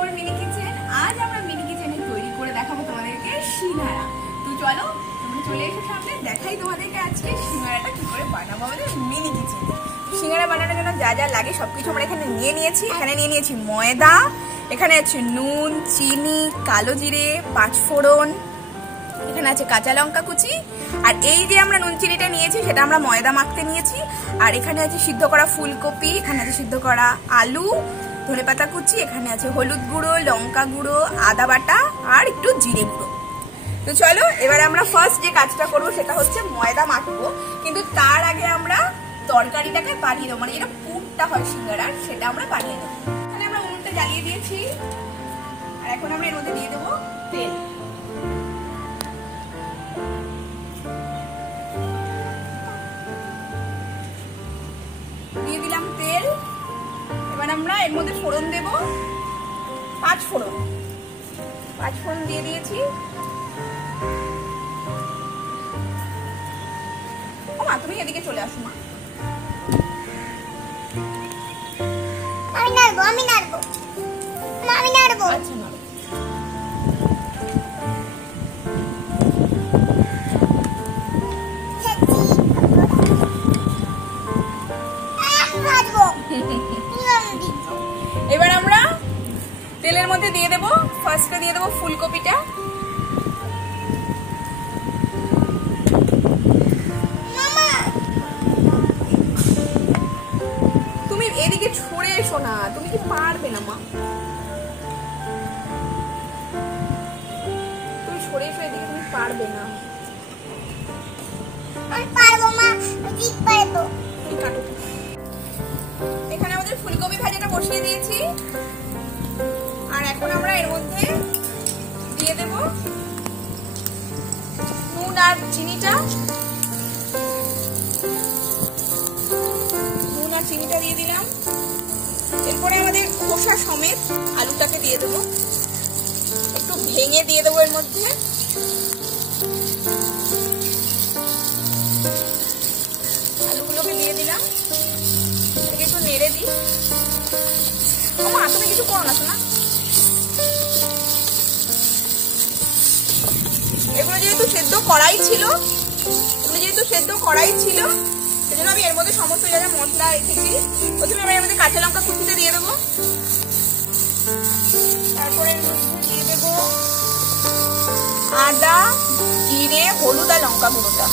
ওর mini kitchen. আজ আমরা mini কিচেনে তৈরি করে দেখাবো তোমাদেরকে সিঙ্গারা। তো চলো তোমরা চলে এসো সামনে, দেখাই তোমাদেরকে আজকে সিঙ্গারাটা কি করে বানাবো আমাদের মিনি কিচেনে। সিঙ্গারা বানানোর জন্য যা যা লাগে সবকিছু আমরা এখানে নিয়ে নিয়েছি। এখানে নিয়ে নিয়েছি ময়দা, এখানে আছে নুন, চিনি, কালো জিরে, পাঁচফোড়ন, এখানে আছে কাঁচা লঙ্কা কুচি, আর এই যে আমরা নুন চিনিটা নিয়েছি সেটা আমরা ময়দা মাখতে নিয়েছি। আর এখানে আছে সিদ্ধ করা ফুলকপি, এখানে আছে সিদ্ধ করা আলু, ধনেপাতা কুচি, এখানে আছে হলুদ গুঁড়ো, লঙ্কা গুঁড়ো, আদা বাটা আর একটু জিরে গুঁড়ো। তো চলো এবার আমরা ফার্স্ট যে কাজটা করবো সেটা হচ্ছে ময়দা মাখবো, কিন্তু তার আগে আমরা তরকারিটাকে বানিয়ে দেবো, মানে যেটা পুরটা হয় সিঙ্গারার সেটা আমরা বানিয়ে দেবো। এখানে আমরা উনুনটা জ্বালিয়ে দিয়েছি, আর এখন আমরা এর মধ্যে দিয়ে দেবো তেল। দিয়ে দিলাম তেল। এবার আমরা এর মধ্যে ফোড়ন দেব, পাঁচফোড়ন দিয়ে দিয়েছি। ও মা, তুমি এদিকে চলে আসো মা। আমি নাড়বো আচ্ছা নাড়ো। এবার আমরা তেলের মধ্যে দিয়ে দেব, ফার্স্টে দিয়ে দেব ফুলকপিটা। তুমি এদিকে ছড়ে এসো না, তুমি কি পারবে না মা? তুমি ছড়ে এসো এদিকে, তুমি পারবে না। আমি পারবো মা, ঠিক পারবো। তুমি কাটো। এখানে আমাদের ফুলকপি ভাজাটা বসিয়ে দিয়েছি, আর এখন আমরা এর মধ্যে দিয়ে দেব নুন আর চিনিটা। দিয়ে দিলাম। এরপরে আমাদের খোসা সমেত আলুটাকে দিয়ে দেবো, একটু ভেঙে দিয়ে দেবো এর মধ্যে। আলুগুলোকে দিয়ে দিলাম, একটু নেড়ে দিই। মা তুমি কিছু করো না শোনা। এগুলো যেহেতু সেদ্ধ করাই ছিল, সেজন্য আমি এর মধ্যে সমস্ত যা যা মশলা রেখেছি, প্রথমে আমি এর মধ্যে কাঁচা লঙ্কা কুচিটা দিয়ে দেবো, তারপরে এর মধ্যে দিয়ে দেবো আদা, জিরে, হলুদ আর লঙ্কা গুঁড়োটা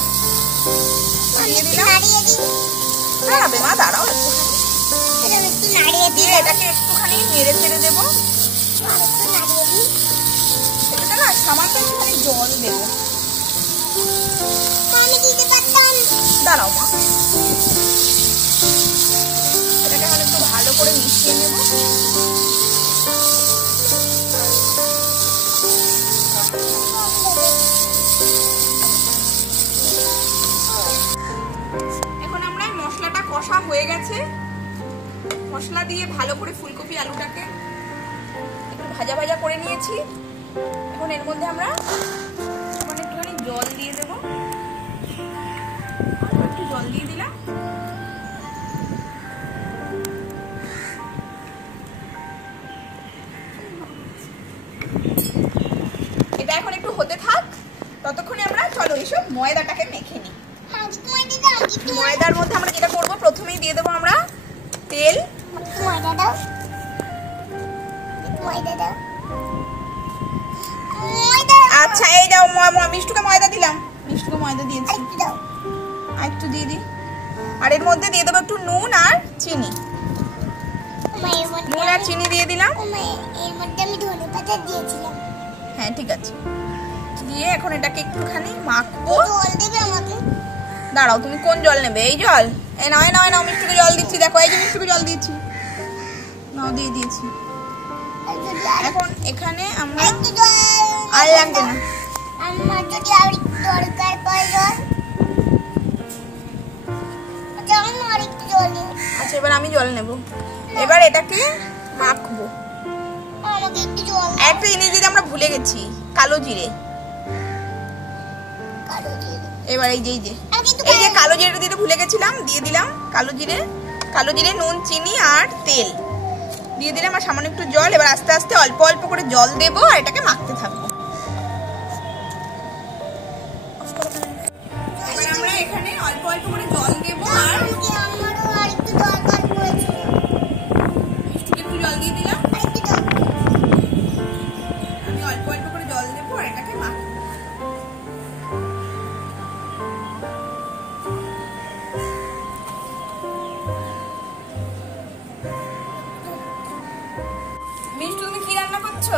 দিয়ে দিলাম। দাঁড়াবে মা, দাঁড়াও একটুখানি, দিয়ে এটাকে একটুখানি নেড়ে চেড়ে দেবো। এটাতে না সামান্য একটুখানি জল দেবো। দাঁড়াও মা, এটাকে এখন একটু ভালো করে মিশিয়ে নেব। এখন আমরা মশলাটা কষা হয়ে গেছে, মশলা দিয়ে ভালো করে ফুলকপি আলুটাকে একটু ভাজা ভাজা করে নিয়েছি। এখন এর মধ্যে আমরা একটুখানি জল দিয়ে দেবো, একটু জল দিয়ে দিলাম। এটা এখন একটু হতে থাক, ততক্ষণে আমরা চলো এইসব ময়দাটাকে মেখে নিই। ময়দার মধ্যে আমরা যেটা করবো, প্রথমেই দিয়ে দেবো আমরা তেল। আচ্ছা এই দাও, মিষ্টুকে ময়দা দিলাম, মিষ্টুকে ময়দা দিয়েছি, একটু দিয়ে দিই। আর এর মধ্যে দিয়ে দেবো একটু নুন আর চিনি। নুন আর চিনি দিয়ে দিলাম। হ্যাঁ ঠিক আছে, দিয়ে এখন এটাকে একটুখানি মাখবো। দাঁড়াও, তুমি কোন জল নেবে? এই জল? নাও মিষ্টুকে জল দিচ্ছি, দেখো এই যে মিষ্টুকে জল দিয়েছি, নাও দিয়ে দিয়েছি। এখন এখানে আমরা আর লাগবে না, আচ্ছা এবার আমি জল নেব। এবার এটাকে মাখবো। একটা জিনিস দিতে আমরা ভুলে গেছি, কালো জিরে। এবার এই যে কালো জিরেটা দিতে ভুলে গেছিলাম, দিয়ে দিলাম কালো জিরে, নুন, চিনি আর তেল। দিয়ে দিলাম আর সামান্য একটু জল। এবার আস্তে আস্তে অল্প অল্প করে জল দেবো আর এটাকে মাখতে থাকবো। এবার আমরা এখানে অল্প অল্প করে জল দেবো আর আমারও আরেকটু দরকার পড়েছে। মিষ্টিকে একটু জল দিয়ে দিলাম। আমি অল্প অল্প করে জল দেবো আর এটাকে মাখবো। মিষ্টি তুমি কি রান্না করছো?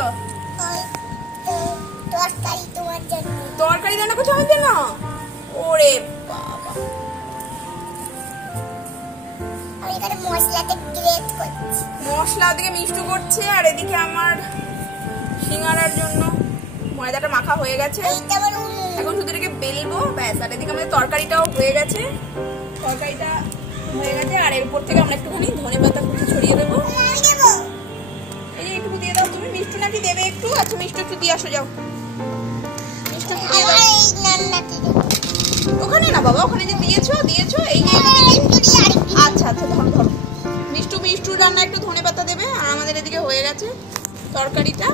তরকারি তোমার জন্য। তরকারি রান্না করছো আমার জন্য? ওরে বাবা, আমি এখানে মশলাটা গ্রেট করছি। মশলা ওদিকে মিষ্টি করছে আর এদিকে আমার সিঙ্গারার জন্য ময়দাটা মাখা হয়ে গেছে। এইটা আমার এখন শুধু এটাকে বেলবো ব্যাস। আর এদিকে আমাদের তরকারিটাও হয়ে গেছে। তরকারিটা হয়ে গেছে আর এর উপর থেকে আমরা একটুখানি ধনেপাতা কুচি ছড়িয়ে দেবো। আমি দেবো। এই যে একটু দিয়ে দাও তুমি। মিষ্টি নাকি দেবে একটু? আচ্ছা মিষ্টি একটু দিয়ে আসো, যাও মিষ্টি একটু দিয়ে দাও। আমার এই রান্নাটি দেবো। ওখানে না বাবা, ওখানে যে দিয়েছো দিয়েছো এই যে আমার একটু দিয়ে আরেকটু। আচ্ছা আচ্ছা ধরো ধরো। মিষ্টুর রান্না একটু ধনেপাতা দেবে। আর আমাদের এদিকে হয়ে গেছে তরকারিটা।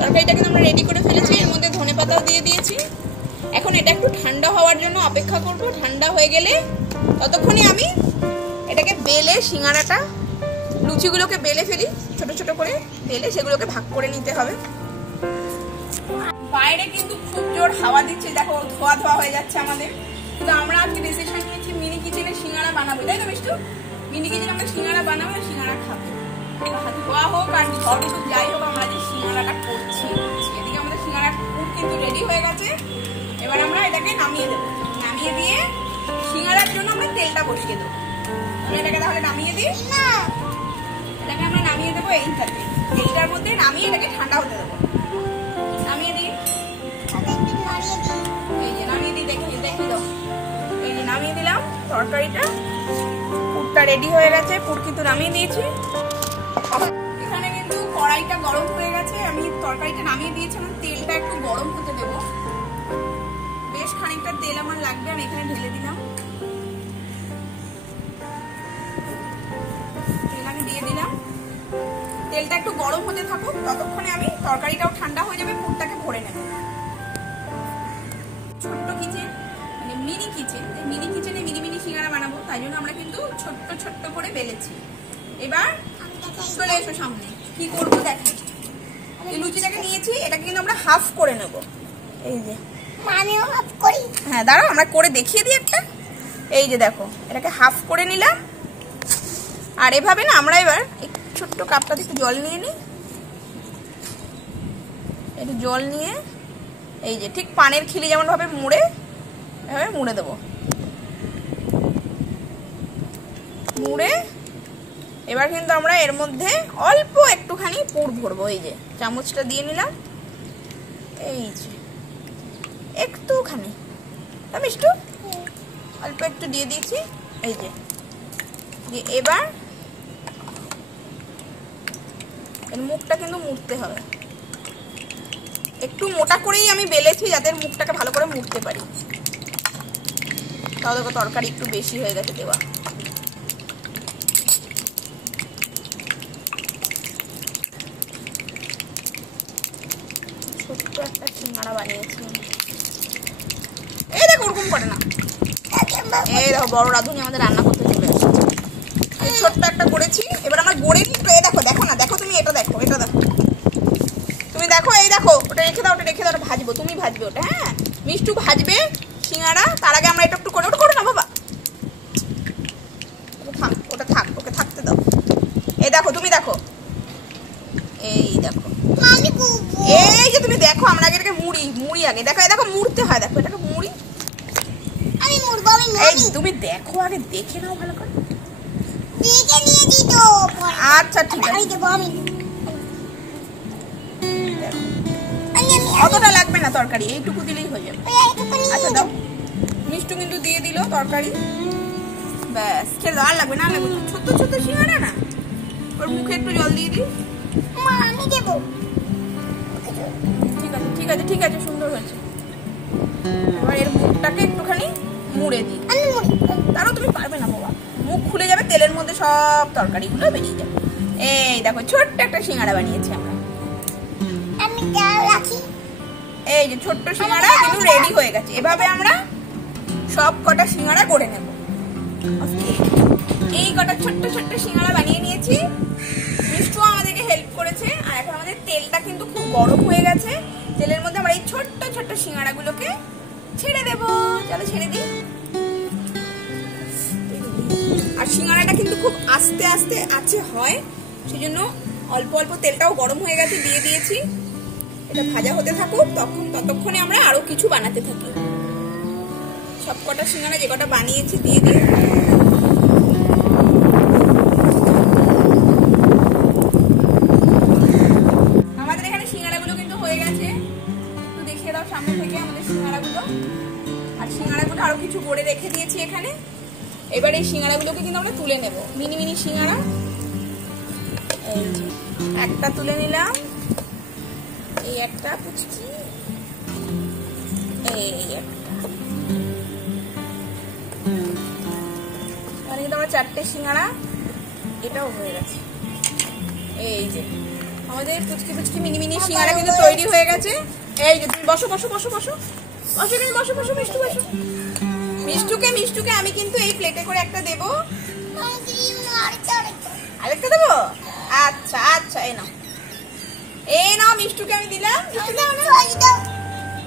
তরকারিটা কিন্তু আমরা রেডি করে ফেলেছি, এর মধ্যে ধনেপাতাও দিয়ে দিয়েছি। এখন এটা একটু ঠান্ডা হওয়ার জন্য অপেক্ষা করব। ঠান্ডা হয়ে গেলে ততক্ষণে আমি এটাকে বেলে সিঙ্গারাটা লুচিগুলোকে বেলে ফেলি, ছোট ছোট করে বেলে সেগুলোকে ভাগ করে নিতে হবে। বাইরে কিন্তু খুব জোর হাওয়া দিচ্ছে, দেখো ধোয়া ধোয়া হয়ে যাচ্ছে আমাদের। কিন্তু আমরা আজকে ডিসিশন নিয়েছি মিনি কিচেনে সিঙ্গারা বানাবো, তাই তো মিষ্টু? মিনি কিচেনে আমরা সিঙ্গারা বানাবো আর সিঙ্গারা খাবো। ধোয়া হোক আর ঝড় হোক যাই হোক, আমরা যে সিঙ্গারাটা করছি। এদিকে আমাদের সিঙ্গারার পুর কিন্তু রেডি হয়ে গেছে। এবার আমরা এটাকে নামিয়ে দেবো। নামিয়ে দিয়ে সিঙ্গারার জন্য আমরা তেলটা বসিয়ে দেবো। আমরা এটাকে তাহলে নামিয়ে দিই। না, এটাকে আমরা নামিয়ে দেবো এইটাতে। এইটার মধ্যে নামিয়ে এটাকে ঠান্ডা হতে দেবো। নামিয়ে দিই, আমি একটু নাড়িয়ে দিই। এই যে নামিয়ে দিই, দেখি দাও। এই যে নামিয়ে দিলাম তরকারিটা। পুরটা রেডি হয়ে গেছে, পুর কিন্তু নামিয়ে দিয়েছি। এখানে কিন্তু কড়াইটা গরম হয়ে গেছে। আমি তরকারিটা নামিয়ে দিয়েছিলাম, তেলটা একটু গরম হতে দেবো। বেশ খানিকটা তেল আমার লাগবে, আমি এখানে ঢেলে দিলাম। তেল আমি দিয়ে দিলাম। তেলটা একটু গরম হতে থাকুক, ততক্ষণে আমি তরকারিটাও ঠান্ডা হয়ে যাবে, পুরটাকে ভরে নেব। ছোট্ট কিচেন মানে মিনি কিচেন, মিনি কিচেনে মিনি মিনি সিঙ্গারা বানাবো, তাই জন্য আমরা কিন্তু ছোট্ট ছোট্ট করে বেলেছি। এবার চলে এসো সামনে, কি করবো দেখো। এই লুচিটাকে নিয়েছি, এটাকে কিন্তু আমরা হাফ করে নেব। এই যে আমিও হাফ করি। হ্যাঁ দাঁড়াও, আমরা করে দেখিয়ে দিই একটা। এই যে দেখো, এটাকে হাফ করে নিলাম। আর এভাবে না আমরা এবার ছোট্ট কাপটাতে একটু জল নিয়ে নিই। একটু জল নিয়ে এই যে ঠিক পানের খিলি যেমন ভাবে মুড়ে, এভাবে মুড়ে দেবো। মুড়ে এবার কিন্তু আমরা এর মধ্যে অল্প একটুখানি পুর ভরবো। এই যে চামচটা দিয়ে নিলাম, এই যে একটুখানি মিষ্টু অল্প একটু দিয়ে দিয়েছি। এই যে এবার এর মুখটা কিন্তু মুড়তে হবে। একটু মোটা করেই আমি বেলেছি যাতে মুখটাকে ভালো করে মুড়তে পারি। তাও দেখো তরকারি একটু বেশি হয়ে গেছে দেওয়া। ছোট্ট একটা সিঙ্গারা বানিয়েছি। এই দেখো ওরকম করে না। এই দেখো বড় রাঁধুনি আমাদের রান্না করতে চলে আসছে। এই ছোট্ট একটা করেছি। এবার আমরা গড়ে নিই। এই দেখো, দেখো না, দেখো তুমি এটা দেখো, এটা দেখো তুমি দেখো। এই দেখো ওটা রেখে দাও, ওটা রেখে দাও, ওটা ভাজবো, তুমি ভাজবে ওটা। হ্যাঁ মিষ্টু ভাজবে সিঙ্গারা, তার আগে আমরা এটা একটু করে, ওটা করো না বাবা, ওটা থাক, ওকে থাকতে দাও। এই দেখো তুমি দেখো, এই দেখো, এই যে তুমি দেখো, আমরা আগে এটাকে মুড়ি আগে দেখো। এই দেখো মুড়তে হয়, দেখো এটাকে মুড়ি। আমি মুড়বো, আমি এই তুমি দেখো আগে, দেখে নাও ভালো করে। দেখে নিয়ে দিই তো। আচ্ছা ঠিক আছে, আমি দেবো, আমি অতটা লাগবে না তরকারি, এইটুকু দিলেই হয়ে যাবে। আচ্ছা দাও। মিষ্টু কিন্তু দিয়ে দিল তরকারি, ব্যাস খেয়ে দাও। আর লাগবে না, লাগবে না। ছোট্ট ছোট্ট সিঙ্গারা না, ওর মুখে একটু জল দিয়ে দিই। মা আমি দেবো। ঠিক আছে ঠিক আছে ঠিক আছে, সুন্দর হয়েছে। এবার এর মুখটাকে একটুখানি মুড়ে দিই। আমি মুড়ি। তারও তুমি পারবে না বাবা, মুখ খুলে যাবে, তেলের মধ্যে সব তরকারিগুলো বেরিয়ে যাবে। এই দেখো ছোট্ট একটা সিঙ্গাড়া বানিয়েছি আমরা। আমি ডাল রাখি। এই যে ছোট্ট সিঙ্গাড়া কিন্তু রেডি হয়ে গেছে। এভাবে আমরা সব কটা সিঙ্গাড়া করে নেব। এই কটা ছোট্ট ছোট্ট সিঙ্গাড়া বানিয়ে নিয়েছি। মিষ্টু আমাদেরকে হেল্প করেছে। আর এখন আমাদের তেলটা কিন্তু খুব গরম হয়ে গেছে। তেলের মধ্যে আমরা এই ছোট্ট ছোট্ট সিঙ্গাড়াগুলোকে ছেড়ে দেব। চলো ছেড়ে দিই। আর সিঙ্গাড়াটা কিন্তু খুব আস্তে আস্তে আছে হয়, সেজন্য অল্প অল্প তেলটাও গরম হয়ে গেছে, দিয়ে দিয়েছি। এটা ভাজা হতে থাকুক, ততক্ষণে আমরা আরো কিছু বানাতে থাকি। সবকটা সিঙ্গাড়া যে কটা বানিয়েছি দিয়ে দিই। আমাদের এখানে সিঙ্গাড়াগুলো কিন্তু হয়ে গেছে। একটু দেখিয়ে দাও সামনে থেকে আমাদের সিঙ্গাড়াগুলো। আর সিঙ্গাড়াগুলো আরো কিছু করে রেখে দিয়েছি এখানে। এবার এই সিঙ্গাড়াগুলোকে কিন্তু আমরা তুলে নেব। মিনি মিনি সিঙ্গাড়া এই যে একটা তুলে নিলাম। এই একটা পুচকি, এই একটা। মানে কিন্তু আমরা 4টে সিঙ্গাড়া, এটাও হয়ে গেছে। এই যে আমাদের পুচকি পুচকি মিনি মিনি সিঙ্গাড়া কিন্তু তৈরি হয়ে গেছে। এই যে তুমি বসো বসো বসো বসো বসো বসো বসো মিষ্টু বসো। মিষ্টুকে আমি কিন্তু এই প্লেটে করে একটা দেবো। আরেকটা দেবো? আচ্ছা আচ্ছা, এই নাও মিষ্টুকে আমি দিলাম।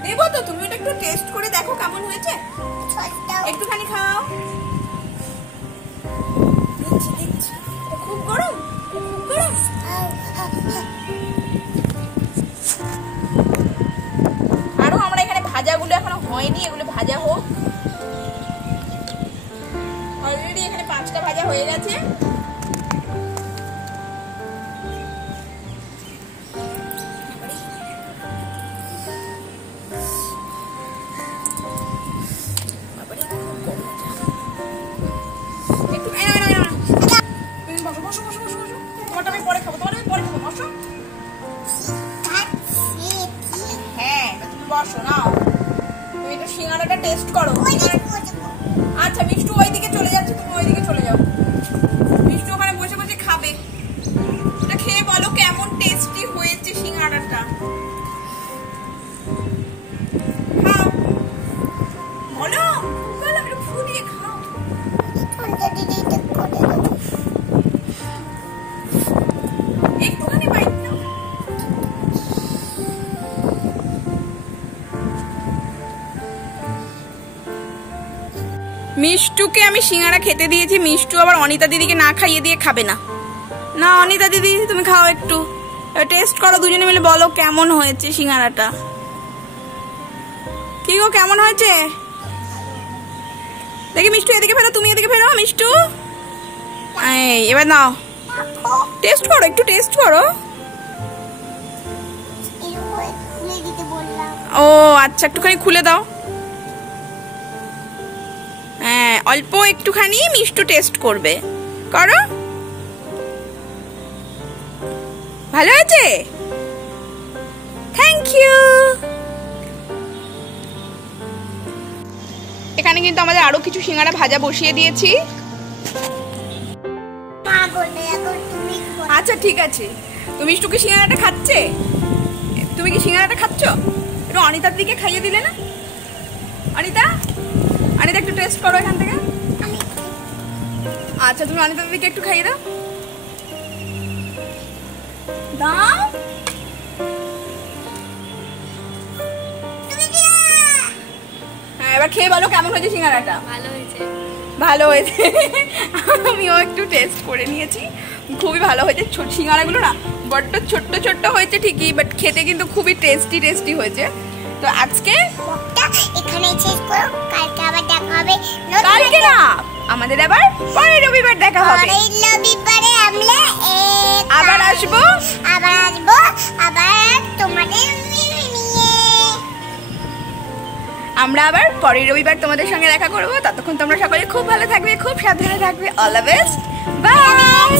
দেবো তো, তুমি ওটা একটু টেস্ট করে দেখো কেমন হয়েছে। একটুখানি খাও। খুব গরম, খুব গরম। আরো আমরা এখানে ভাজাগুলো এখনো হয়নি, এগুলো ভাজা হোক। অলরেডি এখানে 5টা ভাজা হয়ে গেছে। বসো নাও, তুমি একটু সিঙ্গাড়াটা টেস্ট করো। আচ্ছা মিষ্টু ওইদিকে চলে যাচ্ছে, তুমি ওইদিকে চলে যাও। মিষ্টু ওখানে বসে বসে খাবে। এটা খেয়ে বলো কেমন টেস্টি হয়েছে সিঙ্গাড়াটা। খাও, বলো বলো, একটু ফু দিয়ে খাও। একটুখানি বাইট নাও। মিষ্টুকে আমি সিঙ্গাড়া খেতে দিয়েছি। মিষ্টু আবার অনিতা দিদিকে না খাইয়ে দিয়ে খাবে না। না অনিতা দিদি তুমি খাও, একটু টেস্ট করো দুজনে মিলে, বলো কেমন হয়েছে সিঙ্গাড়াটা। কি গো কেমন হয়েছে দেখি। মিষ্টু এদিকে ফেরো, তুমি এদিকে ফেরো। মিষ্টু এই এবার নাও, টেস্ট করো, একটু টেস্ট করো। ও আচ্ছা, একটুখানি খুলে দাও। হ্যাঁ অল্প একটুখানি মিষ্টু টেস্ট করবে, করো। ভালো হয়েছে, থ্যাংক ইউ। এখানে কিন্তু আমাদের আরো কিছু সিঙ্গাড়া ভাজা বসিয়ে দিয়েছি। আচ্ছা ঠিক আছে। তুমি মিষ্টুকে সিঙ্গাড়াটা খাচ্ছে? তুমি কি সিঙ্গাড়াটা খাচ্ছ? একটু অনিতার দিকে খাইয়ে দিলে না? অনিতা, অনিতা একটু টেস্ট করো এখান থেকে। আচ্ছা তুমি অনিতার দিকে একটু খাইয়ে দাও। দাও। হ্যাঁ এবার খেয়ে বলো কেমন হয়েছে সিঙ্গাড়াটা। ভালো হয়েছে, ভালো হয়েছে। আমিও একটু টেস্ট করে নিয়েছি, খুবই ভালো হয়েছে। সিঙ্গাড়াগুলো না বড্ড ছোট্ট ছোট্ট হয়েছে ঠিকই, বাট খেতে কিন্তু খুবই টেস্টি টেস্টি হয়েছে। তো আজকে এখানে শেষ করো, কালকে আবার দেখা হবে। কালকে না, আমাদের আবার পরের রবিবার দেখা হবে। পরের রবিবারে আমরা আবার আসবো, আবার তোমাদের নিয়ে। আমরা আবার পরের রবিবার তোমাদের সঙ্গে দেখা করবো। ততক্ষণ তোমরা সকলে খুব ভালো থাকবে, খুব সাবধানে থাকবে। All the best, by.